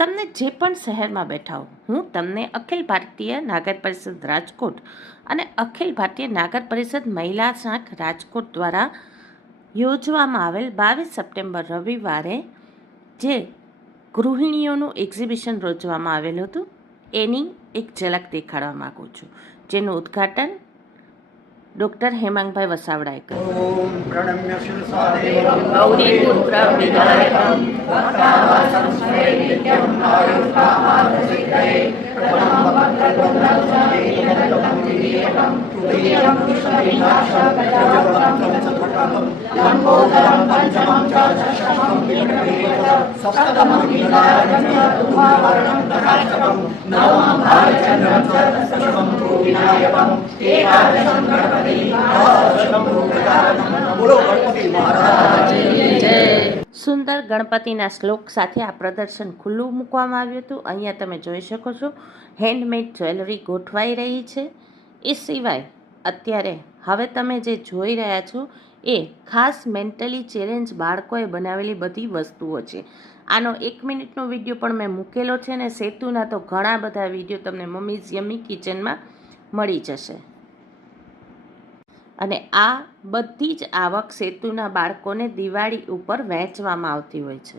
તમને જે પણ શહેરમાં બેઠા હો, હું તમને અખિલ ભારતીય નાગર પરિષદ રાજકોટ અને અખિલ ભારતીય નાગર પરિષદ મહિલા શાખ રાજકોટ દ્વારા યોજવામાં આવેલ 22 સપ્ટેમ્બર રવિવારે જે ગૃહિણીઓનું એક્ઝિબિશન યોજવામાં આવેલું હતું એની એક ઝલક દેખાડવા માગું છું, જેનું ઉદ્ઘાટન ડૉક્ટર હેમાંગભાઈ વસાવડાએ કર્યું. ઓમ પ્રણમ્ય શિરસાદેવં ગૌરીપુત્ર વિનાયકં ભક્તાવાસં સ્મરે નિત્યં આયુષ્કામાર્થસિદ્ધયે પ્રથમં ભક્તદ્વંદ્વસંવેદનં વિધીયકં તૃતીયં પુરુષવિનાશં ચતુર્થં ચતુર્થં લંબોદરં પંચમં ચ ષષ્ઠં વિક્રમેશ સપ્તમં ગીતારણં ચ ધૂમાવર્ણં તથાષ્ટકં નવમં ભાલચંદ્રં ચ દશમં વિનાયકં એકાદશં ગણપતિ સુંદર ગણપતિના શ્લોક સાથે આ પ્રદર્શન ખુલ્લું મૂકવામાં આવ્યું હતું. અહીંયા તમે જોઈ શકો છો હેન્ડમેડ જ્વેલરી ગોઠવાઈ રહી છે. એ સિવાય અત્યારે હવે તમે જે જોઈ રહ્યા છો એ ખાસ મેન્ટલી ચેલેન્જ બાળકોએ બનાવેલી બધી વસ્તુઓ છે. આનો 1 મિનિટનો વિડીયો પણ મેં મૂકેલો છે અને સેતુના તો ઘણા બધા વિડીયો તમને મમ્મીઝ યમ્મી કિચનમાં મળી જશે. અને આ બધી જ આવક સેતુના બાળકોને દિવાળી ઉપર વહેંચવામાં આવતી હોય છે.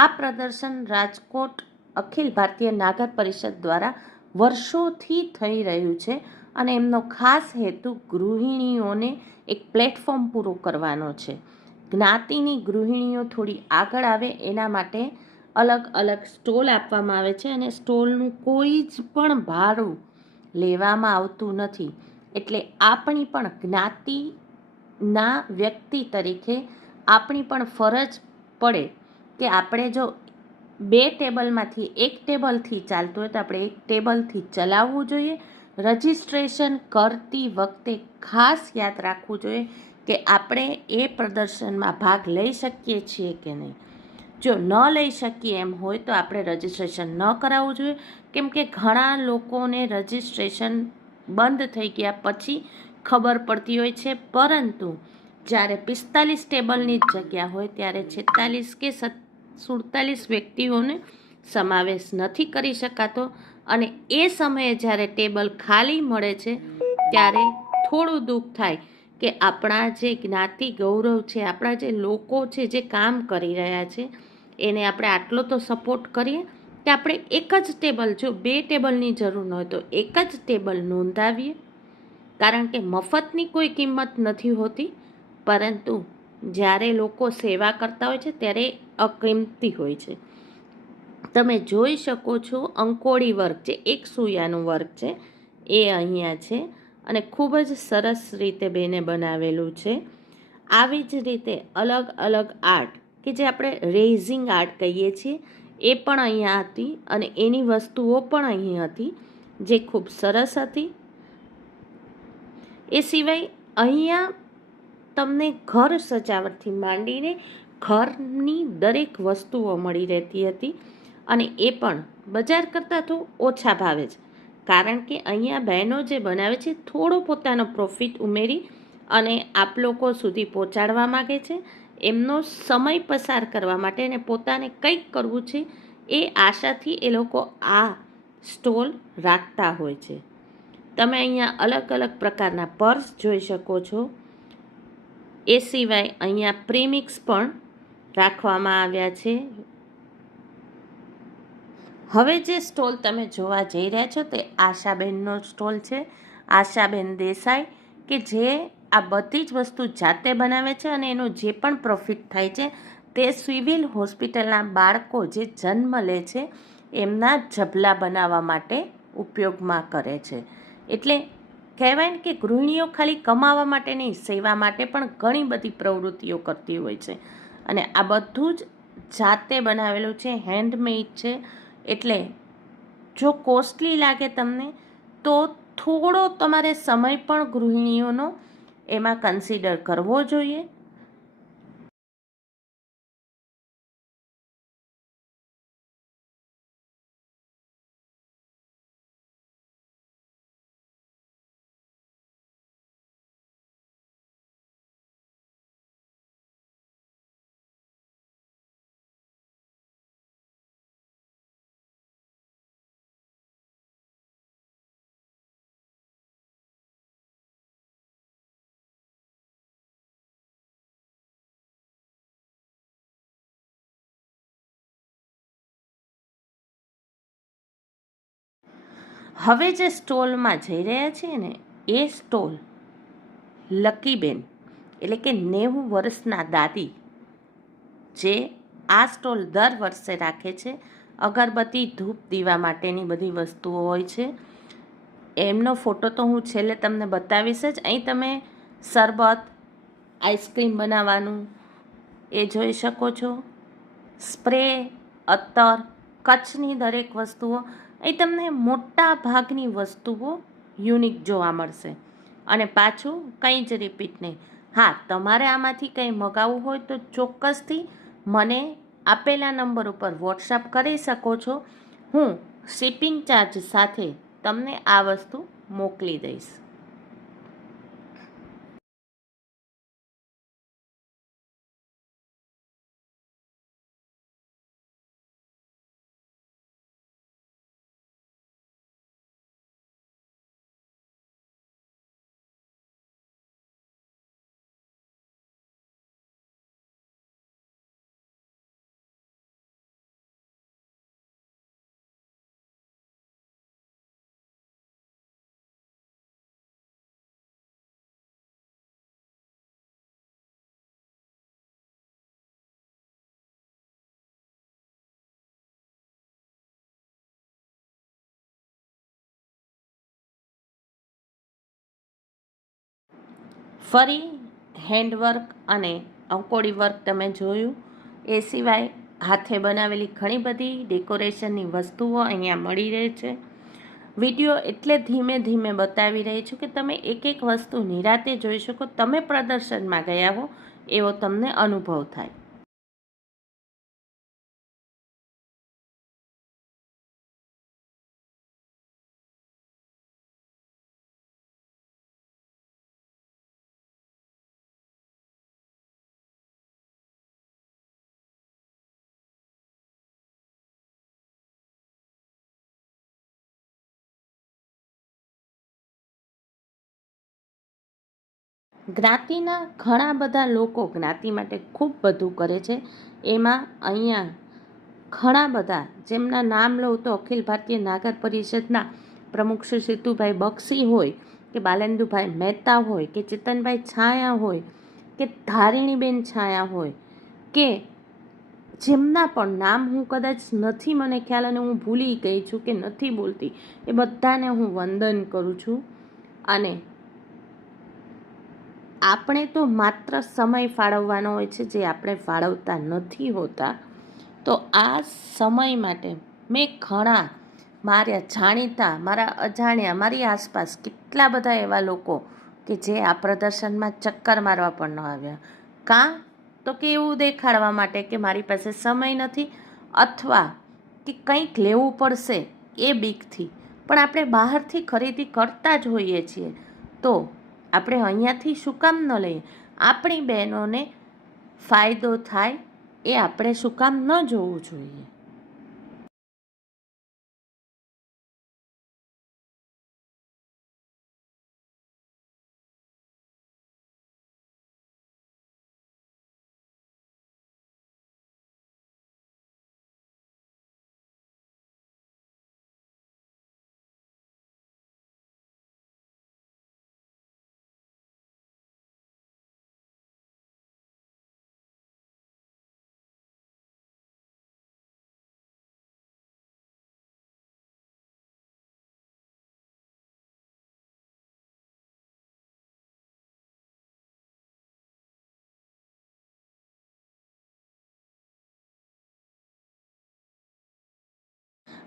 આ પ્રદર્શન રાજકોટ અખિલ ભારતીય નાગર પરિષદ દ્વારા વર્ષોથી થઈ રહ્યું છે અને એમનો ખાસ હેતુ ગૃહિણીઓને એક પ્લેટફોર્મ પૂરું કરવાનો છે. જ્ઞાતિની ગૃહિણીઓ થોડી આગળ આવે એના માટે અલગ અલગ સ્ટોલ આપવામાં આવે છે અને સ્ટોલનું કોઈ જ પણ ભાડું લેવામાં આવતું નથી. એટલે આપણી પણ જ્ઞાતિના વ્યક્તિ તરીકે આપણી પણ ફરજ પડે કે આપણે જો 2 ટેબલમાંથી 1 ટેબલથી ચાલતું હોય તો આપણે 1 ટેબલથી ચલાવવું જોઈએ. રજિસ્ટ્રેશન કરતી વખતે ખાસ યાદ રાખવું જોઈએ કે આપણે એ પ્રદર્શનમાં ભાગ લઈ શકીએ છીએ કે નહીં. જો ન લઈ શકીએ એમ હોય તો આપણે રજિસ્ટ્રેશન ન કરાવવું જોઈએ, કેમ કે ઘણા લોકોને રજિસ્ટ્રેશન બંધ થઈ ગયા પછી ખબર પડતી હોય છે. પરંતુ જ્યારે 45 ટેબલની જગ્યા હોય ત્યારે 46 કે 47 વ્યક્તિઓને સમાવેશ નથી કરી શકાતો અને એ સમયે જ્યારે ટેબલ ખાલી મળે છે ત્યારે થોડું દુઃખ થાય કે આપણા જે જ્ઞાતિ ગૌરવ છે, આપણા જે લોકો છે જે કામ કરી રહ્યા છે એને આપણે આટલો તો સપોર્ટ કરીએ કે આપણે એક જ ટેબલ, જો 2 ટેબલની જરૂર ન હોય તો એક જ ટેબલ નોંધાવીએ. કારણ કે મફતની કોઈ કિંમત નથી હોતી, પરંતુ જ્યારે લોકો સેવા કરતા હોય છે ત્યારે અકિંમતી હોય છે. તમે જોઈ શકો છો અંકોડી વર્ક છે, એક સૂયાનું વર્ક છે એ અહીંયા છે અને ખૂબ જ સરસ રીતે બેને બનાવેલું છે. આવી જ રીતે અલગ અલગ આર્ટ કે જે આપણે રેઝિંગ આર્ટ કહીએ છીએ એ પણ અહીંયા હતી અને એની વસ્તુઓ પણ અહીં હતી જે ખૂબ સરસ હતી. એ સિવાય અહીંયા તમને ઘર સજાવટથી માંડીને ઘરની દરેક વસ્તુઓ મળી રહેતી હતી અને એ પણ બજાર કરતાં તો ઓછા ભાવે જ. કારણ કે અહીંયા બહેનો જે બનાવે છે થોડો પોતાનો પ્રોફિટ ઉમેરી અને આપ લોકો સુધી પહોંચાડવા માગે છે. એમનો સમય પસાર કરવા માટે અને પોતાને કંઈક કરવું છે એ આશાથી એ લોકો આ સ્ટોલ રાખતા હોય છે. તમે અહીંયા અલગ અલગ પ્રકારના પર્સ જોઈ શકો છો. એ સિવાય અહીંયા પ્રીમિક્સ પણ રાખવામાં આવ્યા છે. હવે જે સ્ટોલ તમે જોવા જઈ રહ્યા છો તે આશાબેનનો સ્ટોલ છે. આશાબેન દેસાઈ કે જે આ બધી જ વસ્તુ જાતે બનાવે છે અને એનો જે પણ પ્રોફિટ થાય છે તે સિવિલ હોસ્પિટલના બાળકો જે જન્મ લે છે એમના ઝબલા બનાવવા માટે ઉપયોગમાં કરે છે. એટલે કહેવાય ને કે ગૃહિણીઓ ખાલી કમાવા માટે નહીં, સેવા માટે પણ ઘણી બધી પ્રવૃત્તિઓ કરતી હોય છે અને આ બધું જ જાતે બનાવેલું છે, હેન્ડમેડ છે. એટલે જો કોસ્ટલી લાગે તમને તો થોડો તમારે સમય પણ ગૃહિણીઓનો એમાં કન્સિડર કરવો જોઈએ. હવે જે સ્ટોલમાં જઈ રહ્યા છીએ ને એ સ્ટોલ લકીબેન એટલે કે 90 વર્ષના દાદી જે આ સ્ટોલ દર વર્ષે રાખે છે. અગરબત્તી, ધૂપ, દીવા માટેની બધી વસ્તુઓ હોય છે. એમનો ફોટો તો હું છેલ્લે તમને બતાવીશ જ. અહીં તમે શરબત, આઈસ્ક્રીમ બનાવવાનું એ જોઈ શકો છો. સ્પ્રે, અત્તર, કચ્છની દરેક વસ્તુઓ, અહીં તમને મોટા ભાગની વસ્તુઓ યુનિક જોવા મળશે. અને પાછું કંઈ જ રિપીટ નહીં. હા, તમારે આમાંથી કંઈ મગાવવું હોય તો ચોક્કસથી મને આપેલા નંબર ઉપર વોટ્સઅપ કરી શકો છો. હું શિપિંગ ચાર્જ સાથે તમને આ વસ્તુ મોકલી દઈશ. ફરી હેન્ડવર્ક અને અંકોડી વર્ક તમે જોયું. એ સિવાય હાથે બનાવેલી ઘણી બધી ડેકોરેશનની વસ્તુઓ અહીંયા મળી રહે છે. વિડીયો એટલે ધીમે ધીમે બતાવી રહી છું કે તમે એક એક વસ્તુ નિરાતે જોઈ શકો, તમે પ્રદર્શનમાં ગયા હો એવો તમને અનુભવ થાય. જ્ઞાતિના ઘણા બધા લોકો જ્ઞાતિ માટે ખૂબ બધું કરે છે. એમાં અહીંયા ઘણા બધા જેમના નામ લઉં તો અખિલ ભારતીય નાગર પરિષદના પ્રમુખ શ્રી સીતુભાઈ બક્ષી હોય કે બાલેન્દુભાઈ મહેતા હોય કે ચેતનભાઈ છાયા હોય કે ધારિણીબેન છાયા હોય કે જેમના પણ નામ હું કદાચ નથી મને ખ્યાલ અને હું ભૂલી ગઈ છું કે નથી બોલતી, એ બધાને હું વંદન કરું છું. અને આપણે તો માત્ર સમય ફાળવવાનો હોય છે, જે આપણે ફાળવતા નથી હોતા. તો આ સમય માટે મેં ઘણા મારા જાણીતા, મારા અજાણ્યા, મારી આસપાસ કેટલા બધા એવા લોકો કે જે આ પ્રદર્શનમાં ચક્કર મારવા પણ ન આવ્યા. કાં તો કે એવું દેખાડવા માટે કે મારી પાસે સમય નથી અથવા કે કંઈક લેવું પડશે એ બીકથી. પણ આપણે બહારથી ખરીદી કરતા જ હોઈએ છીએ તો આપણે અહીંયાથી શું કામ ન લઈએ? આપણી બહેનોને ફાયદો થાય એ આપણે શું કામ ન જોવું જોઈએ?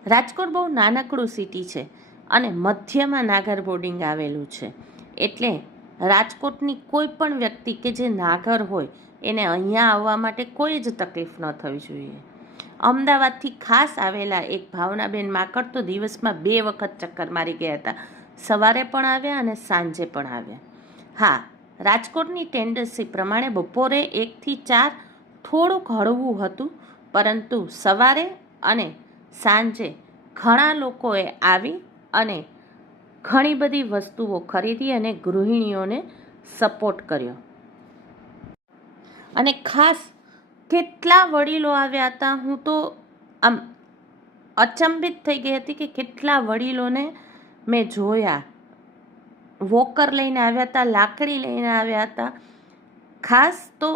રાજકોટ બહુ નાનકડું સિટી છે અને મધ્યમાં નાગર બોર્ડિંગ આવેલું છે, એટલે રાજકોટની કોઈ પણ વ્યક્તિ કે જે નાગર હોય એને અહીંયા આવવા માટે કોઈ જ તકલીફ ન થવી જોઈએ. અમદાવાદથી ખાસ આવેલા એક ભાવનાબેન માકડ તો દિવસમાં 2 વખત ચક્કર મારી ગયા હતા. સવારે પણ આવ્યા અને સાંજે પણ આવ્યા. હા, રાજકોટની ટેન્ડન્સી પ્રમાણે બપોરે 1 થી 4 થોડુંક હળવું હતું, પરંતુ સવારે અને સાંજે ઘણા લોકોએ આવી અને ઘણી બધી વસ્તુઓ ખરીદી અને ગૃહિણીઓને સપોર્ટ કર્યો. અને ખાસ કેટલા વડીલો આવ્યા હતા, હું તો આમ અચંબિત થઈ ગઈ હતી કે કેટલા વડીલોને મેં જોયા. વોકર લઈને આવ્યા હતા, લાકડી લઈને આવ્યા હતા. ખાસ તો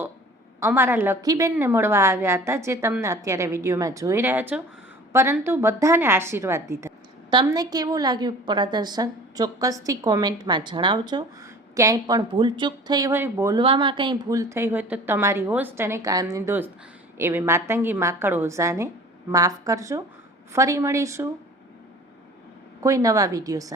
અમારા લકીબેનને મળવા આવ્યા હતા, જે તમને અત્યારે વિડીયોમાં જોઈ રહ્યા છો, પરંતુ બધાને આશીર્વાદ દીધા. તમને કેવું લાગ્યું પ્રદર્શન ચોક્કસથી કોમેન્ટમાં જણાવજો. ક્યાંય પણ ભૂલચૂક થઈ હોય, બોલવામાં કંઈ ભૂલ થઈ હોય તો તમારી હોસ્ટ અને કાયમની દોસ્ત એવી માતંગી માકડ ઓઝાને માફ કરજો. ફરી મળીશું કોઈ નવા વિડીયો સાથે.